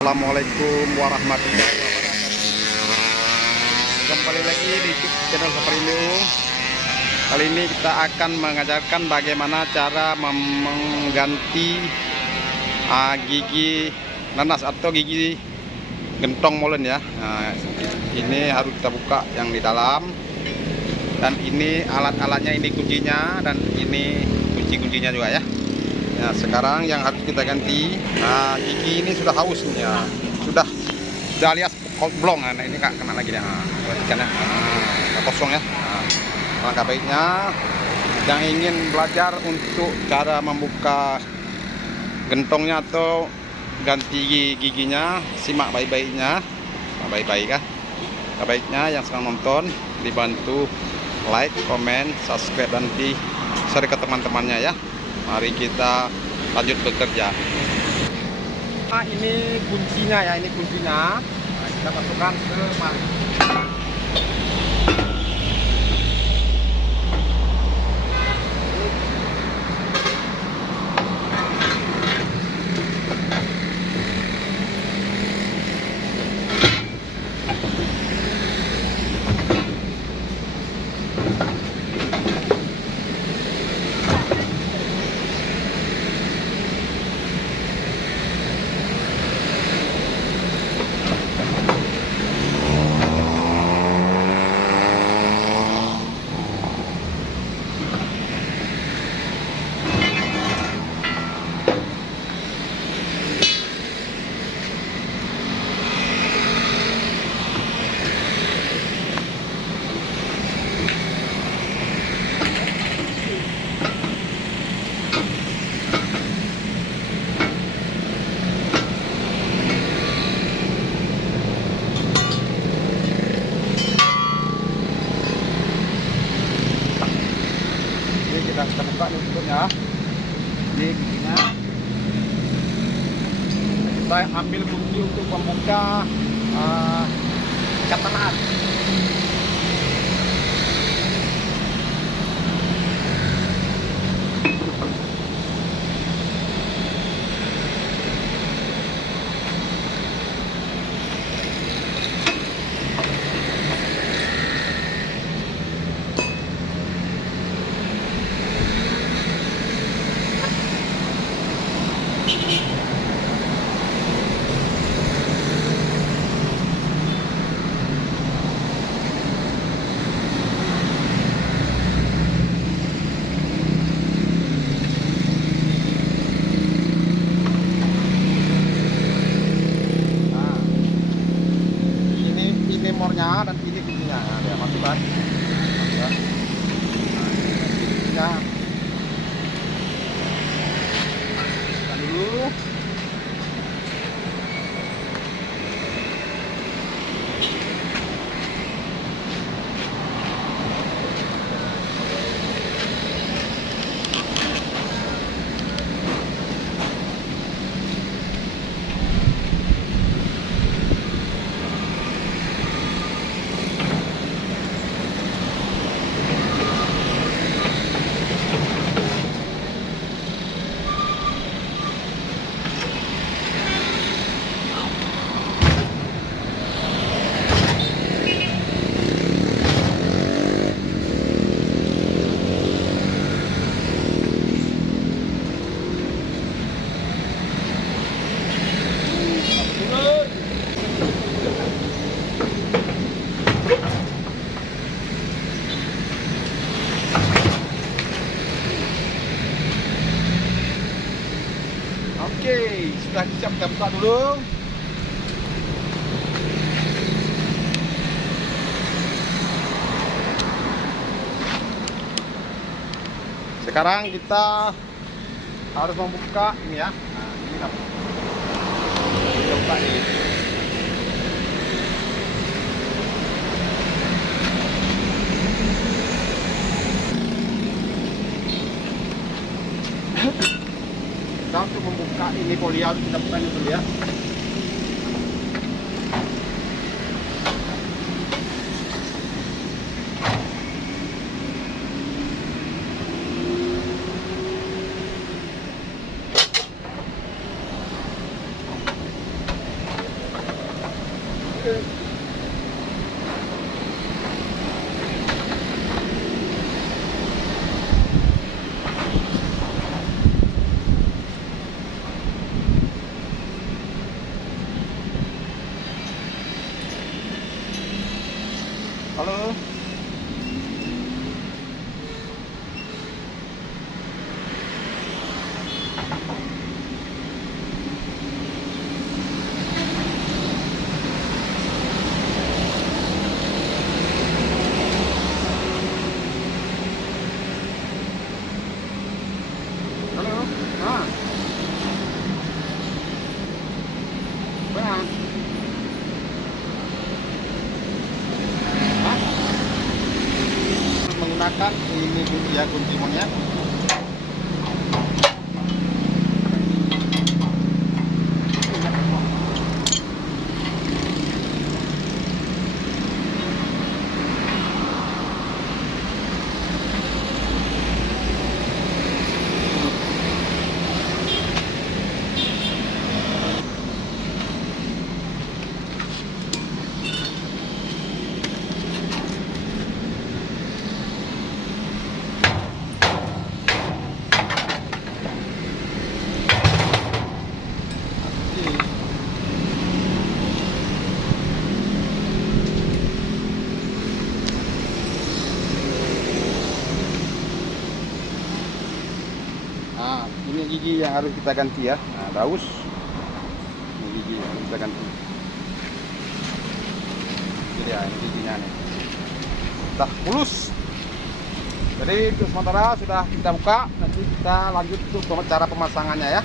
Assalamualaikum warahmatullahi wabarakatuh. Kembali lagi di channel Saparino. Kali ini kita akan mengajarkan bagaimana cara mengganti gigi nanas atau gigi gentong molen ya. Nah, ini harus kita buka yang di dalam. Dan ini alat-alatnya, ini kuncinya, dan ini kunci-kuncinya juga ya. Nah, sekarang yang harus kita ganti, gigi ini sudah haus nih ya, sudah alias blong. Nah, ini kak kena lagi ya, perhatikan ya, kosong ya. Langkah baiknya yang ingin belajar untuk cara membuka gentongnya atau ganti giginya, simak baik-baiknya, baik-baik ya. Baiknya yang sedang nonton dibantu like, comment, subscribe, dan di share ke teman-temannya ya. Mari kita lanjut bekerja. Nah, ini kuncinya ya, ini kuncinya. Nah, kita masukkan ke mari. Kita buka nih tutupnya, ini giginya. Kita ambil kunci untuk membuka catanan. Nomornya dan ini kuncinya. Nah, dia masukkan. Nah, kuncinya. Masukkan dulu. Oke, sudah siap, kita buka dulu. Sekarang kita harus membuka ini ya. Nah, ini kita buka nih. Kita untuk membuka ini folial, kita buka ini dulu ya. Halo. Halo. Ah. Benar. Hah? Menggunakan ini ya kunci monyet. Nah, ini gigi yang harus kita ganti ya. Nah, daus. Ini gigi yang harus kita ganti. Jadi ya, ini giginya nih. Udah mulus. Jadi untuk sementara sudah kita buka. Nanti kita lanjut untuk cara pemasangannya ya.